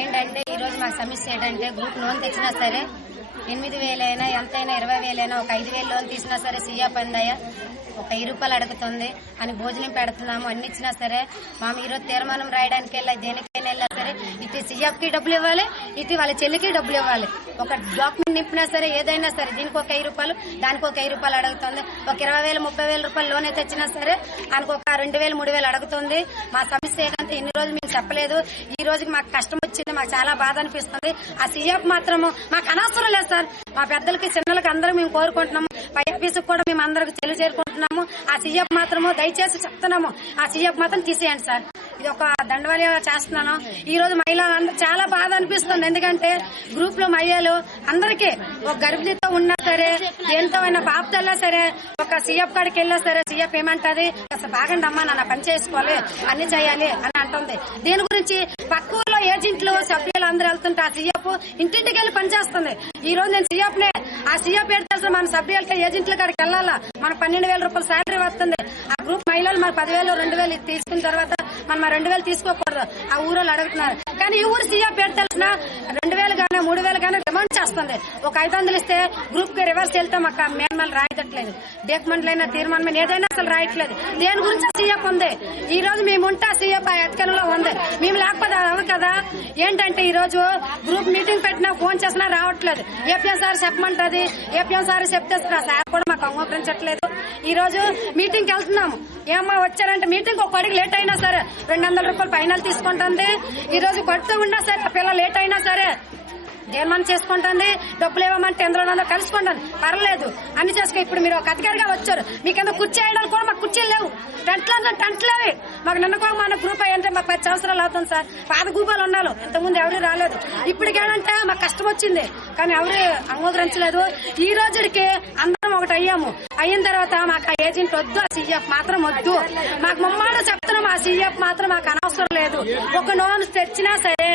ఏంటంటే ఈ రోజు మాకు సమస్య ఏంటంటే గ్రూప్ లోన్ తెచ్చినా సరే 8,000 అయినా ఎంతైనా 20,000 అయినా ఒక 5,000 లోన్ తీసినా సరే సీఎం పందయ్య ఒక 1000 రూపాయలు అడుగుతుంది అని భోజనం పెడుతున్నాము. అన్ని ఇచ్చినా సరే మేము ఈరోజు తీర్మానం రాయడానికి వెళ్ళా దేనికైనా వెళ్ళా సరే ఇటు సీఎంకి డబ్బులు ఇవ్వాలి, ఇటు వాళ్ళ చెల్లికి డబ్బులు ఇవ్వాలి. ఒక డాక్యుమెంట్ నింపినా సరే ఏదైనా సరే దీనికి ఒక 1000 రూపాయలు దానికి ఒక 1000 రూపాయలు అడుగుతుంది. ఒక 20,000 30,000 రూపాయలు లోన్ అయితే తెచ్చినా సరే దానికి ఒక 2,000 3,000 అడుగుతుంది. మా సమస్య ఏంటంటే ఇన్ని రోజులు మేము చెప్పలేదు, ఈ రోజుకి మాకు కష్టం వచ్చింది, మాకు చాలా బాధ అనిపిస్తుంది. ఆ సీఎం మాత్రము మాకు అనవసరం లేదు సార్. మా పెద్దలకి చిన్నలకి అందరూ మేము కోరుకుంటున్నాము, పై ఆఫీసుకు కూడా మేము అందరికి చేరుకుంటున్నాము. ఆ సీఎం మాత్రము దయచేసి చెప్తున్నాము, ఆ సీఎం మాత్రం తీసేయండి సార్. ఇది ఒక దండవాలి చేస్తున్నాను. ఈ రోజు మహిళలు చాలా బాధ అనిపిస్తుంది. ఎందుకంటే గ్రూప్ లో మహిళలు అందరికీ ఒక గర్భిణితో ఉన్నా సరే దేంతో అయినా బాబుతో వెళ్ళా సరే ఒక సీఎం కాడికి వెళ్ళా సరే సీఎం ఏమంటది అసలు బాగండి అమ్మా నా పని చేసుకోవాలి అన్ని చేయాలి అని అంటుంది. దీని గురించి పక్క ఊర్లో ఏజెంట్లు సభ్యులు అందరూ వెళ్తుంటే ఆ సీఎం ఇంటింటికి వెళ్ళి పనిచేస్తుంది. ఈ రోజు నేను సీఎంనే, ఆ సీఎం పెడితే మన సభ్యులకి ఏజెంట్ల కాడికి వెళ్ళాలా, మనకు 12,000 రూపాయలు శాలరీ వస్తుంది. ఆ గ్రూప్ మహిళలు మన 10,000 2,000 తీసుకున్న తర్వాత మనం 2,000 తీసుకోకూడదు ఆ ఊరోళ్ళు అడుగుతున్నారు. కానీ ఈ ఊరు సీఎం పేరు తెలిసిన 2,000 గానీ 3,000 గానీ డిమాండ్ చేస్తుంది. ఒక 500 ఇస్తే గ్రూప్ కి రివర్స్ వెళ్తే మాకు మేనమల్ రాయట్లేదు, డేక్మెంట్లైనా తీర్మానం ఏదైనా అసలు రాయట్లేదు. దేని గురించి సీఎం ఉంది. ఈ రోజు మేము ఉంటే సీఎం అధికారంలో ఉంది, మేము లేకపోతే అవ్వదు కదా. ఏంటంటే ఈ రోజు గ్రూప్ మీటింగ్ పెట్టినా ఫోన్ చేసినా రావట్లేదు. ఏపీఎం సార్ చెప్పమంటది, ఏపీఎం సార్ చెప్తే సార్ కూడా మాకు అంగీకరించట్లేదు. ఈ రోజు మీటింగ్ కి వెళ్తున్నాము, ఏమో వచ్చారంటే మీటింగ్ ఒక అడిగి లేట్ అయినా సరే 200 రూపాయలు ఫైనల్ తీసుకుంటుంది. ఈ రోజు పడుతూ ఉన్నా సరే ఆ పిల్ల లేట్ అయినా సరే తీర్మానం చేసుకుంటుంది. డబ్బులు ఇవ్వమంటే 800 కలుసుకుంటాను పర్లేదు అన్ని చేసుకో. ఇప్పుడు మీరు ఒక అధికారిగా వచ్చారు, మీకేందో కుర్చీ వేయడానికి కూడా మాకు కుర్చీలు లేవు, టెంట్లేవి మాకు. నిన్న మన గ్రూప్ అయ్యంటే మాకు 10 సంవత్సరాలు అవుతుంది సార్. పాత గ్రూపాలు ఉన్నాను, ఇంతకుముందు ఎవరు రాలేదు. ఇప్పటికేనంటే మాకు కష్టం వచ్చింది కానీ ఎవరు అంగీకరించలేదు. ఈ రోజుకి అందరం ఒకటి అయ్యాము. అయిన తర్వాత మాకు ఆ ఏజెంట్ వద్దు, ఆ సీఎఫ్ మాత్రం వద్దు. మాకు మమ్మల్ని చెప్తున్నాం, ఆ సీఎఫ్ మాత్రం మాకు అనవసరం లేదు. ఒక లోన్ తెచ్చినా సరే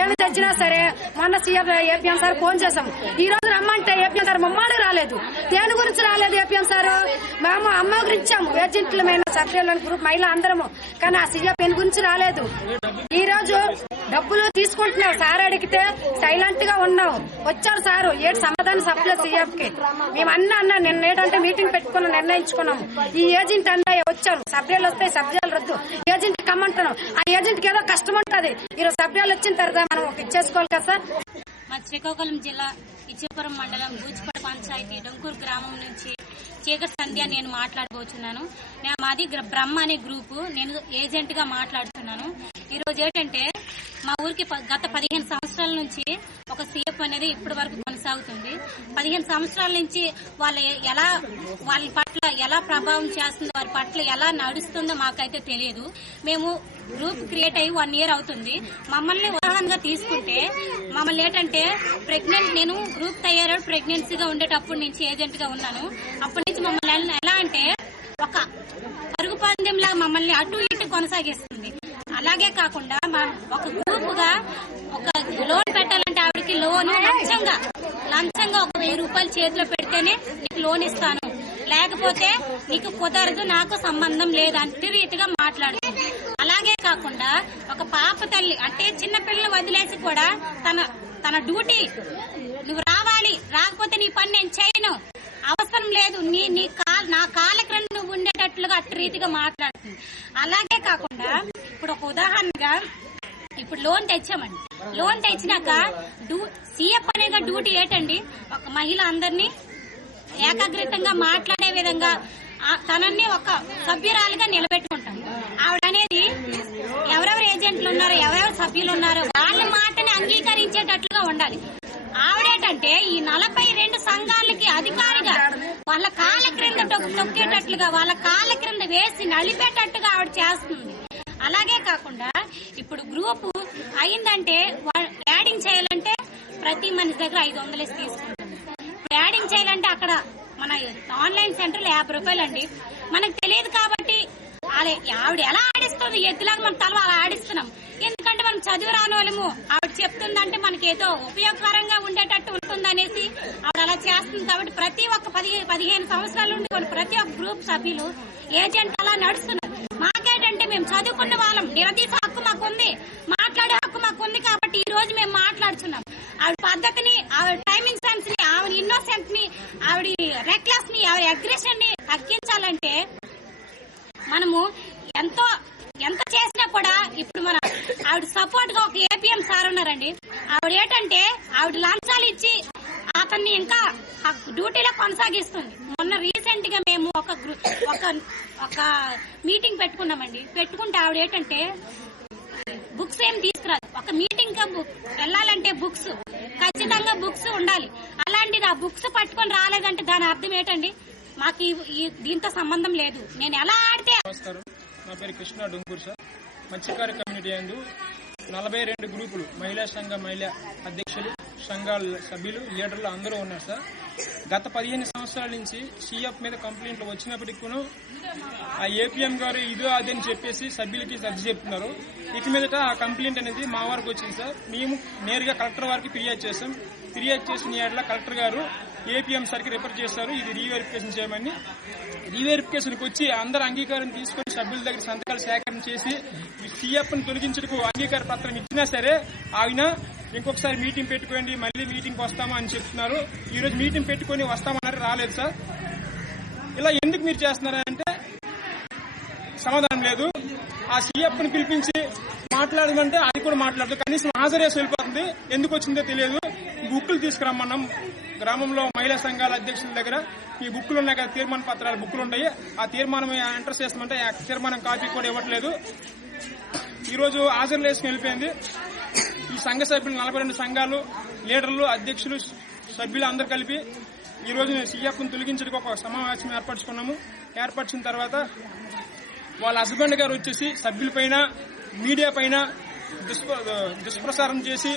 ఏమి తెచ్చినా సరే మొన్న సీఎం ఏపీఎం సార్ ఫోన్ చేశాం, ఈ రోజు రమ్మంటే ఏపీఎం సార్ మమ్మల్ని రాలేదు. దేని గురించి రాలేదు ఏపీఎం సార్? మేము అమ్మ గురించి ఇచ్చాము ఏజెంట్లమైన సభ్యులను గ్రూప్ మహిళ అందరము, కానీ ఆ సీఎం పెన్ గురించి రాలేదు. ఈ రోజు డబ్బులు తీసుకుంటున్నావు సార్ అడిగితే సైలెంట్ గా ఉన్నావు. వచ్చారు సారు ఏడు సమాధానం సభ్యులు సీఎం కి మేము అన్నా నిన్న ఏంటంటే మీటింగ్ పెట్టుకున్నాం, నిర్ణయించుకున్నాము. ఈ ఏజెంట్ అన్నయ్య వచ్చారు, సభ్యులు వస్తే సభ్యులు రద్దు, ఏజెంట్ కమ్మంటున్నాం. ఆ ఏజెంట్ కి ఏదో కష్టం ఉంటది. ఈరోజు సభ్యులు వచ్చిన తర్వాత మనం ఒక ఇచ్చేసుకోవాలి కదా సార్. మా శ్రీకాకుళం జిల్లా ఇచ్చేపురం మండలం బూచిపడ పంచాయతీ డొంకూరు గ్రామం నుంచి చీకటి సంధ్య నేను మాట్లాడబోతున్నాను. మాది బ్రహ్మ అనే గ్రూపు, నేను ఏజెంట్ గా మాట్లాడుతున్నాను. ఈ రోజు ఏంటంటే మా ఊరికి గత 15 సంవత్సరాల నుంచి ఒక సీఎఫ్ అనేది ఇప్పటి వరకు కొనసాగుతుంది. 15 సంవత్సరాల నుంచి వాళ్ళ పట్ల ఎలా ప్రభావం చేస్తుందో, వారి పట్ల ఎలా నడుస్తుందో మాకైతే తెలియదు. మేము గ్రూప్ క్రియేట్ అయ్యి 1 ఇయర్ అవుతుంది. మమ్మల్ని ఉదాహరణగా తీసుకుంటే మమ్మల్ని ఏంటంటే నేను గ్రూప్ తయారయ్యి ప్రెగ్నెన్సీగా ఉండేటప్పటి నుంచి ఏజెంట్ గా ఉన్నాను. అప్పటి నుంచి మమ్మల్ని ఎలా అంటే ఒక పరుగు పందెంలా మమ్మల్ని అటు ఇటు కొనసాగిస్తుంది. అలాగే కాకుండా ఒక గ్రూప్ గా ఒక లోన్ పెట్టాలంటే ఆవిడకి లోన్ లంచంగా ఒక 1000 రూపాయలు చేతిలో పెడితేనే నీకు లోన్ ఇస్తాను, లేకపోతే నీకు కుదరదు, నాకు సంబంధం లేదు అంతే రీతిగా మాట్లాడుతుంది. అలాగే కాకుండా ఒక పాప తల్లి అంటే చిన్న పిల్లలు వదిలేసి కూడా తన డ్యూటీ నువ్వు రావాలి, రాకపోతే నీ పని నేను చేయను, అవసరం లేదు, నా కాళ్ళ క్రింద నువ్వు ఉండేటట్లుగా అటు రీతిగా మాట్లాడుతుంది. అలాగే కాకుండా ఇప్పుడు ఒక ఉదాహరణగా ఇప్పుడు లోన్ తెచ్చామండి, లోన్ తెచ్చినాక సీఎఫ్ అనే డ్యూటీ ఏంటండి ఒక మహిళ అందరినీ ఏకాగ్రతంగా మాట్లాడే విధంగా తనని ఒక సభ్యురాలుగా నిలబెట్టుకుంటాం. ఆవిడ అనేది ఎవరెవరు ఏజెంట్లు ఉన్నారో ఎవరెవరు సభ్యులు ఉన్నారో వాళ్ళ మాటని అంగీకరించేటట్లుగా ఉండాలి. ఆవిడేటంటే ఈ 42 సంఘాలకి అధికారిగా వాళ్ళ కాళ్ళ క్రింద తొక్కేటట్లుగా వాళ్ళ కాళ్ళ క్రింద వేసి నలిపేటట్టుగా ఆవిడ చేస్తుంది. అలాగే కాకుండా ఇప్పుడు గ్రూపు అయిందంటే యాడింగ్ చేయాలంటే ప్రతి మనిషి దగ్గర 500 తీసుకుంటుంది. యాడింగ్ చేయాలంటే అక్కడ మన ఆన్లైన్ సెంటర్లో 50 రూపాయలు అండి. మనకు తెలియదు కాబట్టి ఆవిడ ఎలా ఆడిస్తుంది ఎత్తులాగా మన తల అలా ఆడిస్తున్నాం. ఎందుకంటే మనం చదువు రాని వాళ్ళము, ఆవిడ చెప్తుందంటే మనకి ఏదో ఉపయోగకరంగా ఉండేటట్టు ఉంటుందనేసి ఆవిడ అలా చేస్తుంది. కాబట్టి ప్రతి ఒక్క 15 సంవత్సరాల నుండి ప్రతి ఒక్క గ్రూప్ సభ్యులు ఏజెంట్ అలా నడుస్తున్నారు. మాకేంటంటే మేము చదువుకున్న వాళ్ళం, నిలదీసే హక్కు మాకుంది, మాట్లాడే హక్కు మాకుంది. కాబట్టి ఈ రోజు పద్ధతిని, ఆవిడ టైమింగ్ సెన్స్ ని, ఆవిడ ఇన్నోసెంట్ ని, ఆవిడ రెక్లెస్ ని, ఆవిడ అగ్రెషన్ ని తగ్గించాలంటే మనము ఎంత చేసినా కూడా ఇప్పుడు మన ఆవిడ సపోర్ట్ గా ఒక ఏపీఎం సార్ ఉన్నారండి. ఆవిడ ఏంటంటే ఆవిడ లంచాలు ఇచ్చి అతన్ని ఇంకా డ్యూటీలో కొనసాగిస్తుంది. మొన్న రీసెంట్ గా మేము ఒక మీటింగ్ పెట్టుకున్నామండి. పెట్టుకుంటే ఆవిడ ఏంటంటే బుక్స్ ఏం తీసుకురాదు. ఒక మీటింగ్ వెళ్ళాలంటే బుక్స్ ఖచ్చితంగా బుక్స్ ఉండాలి. అలాంటిది ఆ బుక్స్ పట్టుకొని రాలేదంటే దాని అర్థం ఏంటండి? మాకు దీంతో సంబంధం లేదు. నేను ఎలా ఆడితే. నమస్కారం, నా పేరు కృష్ణ డొంకూరు సార్. మత్స్యకార కమ్యూనిటీ యందు 42 గ్రూపులు మహిళా సంఘ మహిళా అధ్యక్షులు, సంఘాల సభ్యులు, లీడర్లు అందరూ ఉన్నారు సార్. గత 15 సంవత్సరాల నుంచి సీఎఫ్ మీద కంప్లైంట్లు వచ్చినప్పటికీ ఆ ఏపీఎం గారు ఇదో అదని చెప్పేసి సభ్యులకి సర్ది చెప్తున్నారు. ఇక మీదట ఆ కంప్లైంట్ అనేది మా వరకు వచ్చింది సార్. మేము నేరుగా కలెక్టర్ వారికి ఫిర్యాదు చేశాం. ఫిర్యాదు చేసిన ఏడల కలెక్టర్ గారు ఏపీఎం సార్కి రిఫర్ చేశారు. ఇది రీవెరిఫికేషన్ చేయమని. రీవెరిఫికేషన్కి వచ్చి అందరు అంగీకారం తీసుకుని సభ్యుల దగ్గర సంతకాలు సేకరణ చేసి సీఎఫ్ను తొలగించడానికి అంగీకార పత్రం ఇచ్చినా సరే ఆయన ఇంకొకసారి మీటింగ్ పెట్టుకోండి, మళ్ళీ మీటింగ్ వస్తామా అని చెప్తున్నారు. ఈ రోజు మీటింగ్ పెట్టుకుని వస్తామన్నారు, రాలేదు సార్. ఇలా ఎందుకు మీరు చేస్తున్నారంటే సమాధానం లేదు. ఆ సీఎఫ్ను పిలిపించి మాట్లాడమంటే అది కూడా మాట్లాడదు. కనీసం హాజరేసి వెళ్ళిపోతుంది. ఎందుకు వచ్చిందో తెలియదు. బుక్కులు తీసుకురమ్మన్నాం. గ్రామంలో మహిళా సంఘాల అధ్యక్షుల దగ్గర ఈ బుక్కులు ఉన్నాయి కదా, తీర్మాన పత్రాలు బుక్కులు ఉంటాయి. ఆ తీర్మానం ఎంటర్ చేస్తామంటే ఆ తీర్మానం కాపీ కూడా ఇవ్వట్లేదు. ఈ రోజు హాజరు వేసుకుని వెళ్ళిపోయింది. ఈ సంఘ సభ్యులు 42 సంఘాలు, లీడర్లు, అధ్యక్షులు, సభ్యులు అందరూ కలిపి ఈ రోజు సీఎఫ్ను తొలగించడానికి ఒక సమావేశం ఏర్పరచుకున్నాము. ఏర్పరిచిన తర్వాత వాళ్ళ హస్బెండ్ గారు వచ్చేసి సభ్యులపైన, మీడియా పైన దుష్ప్రచారం చేసి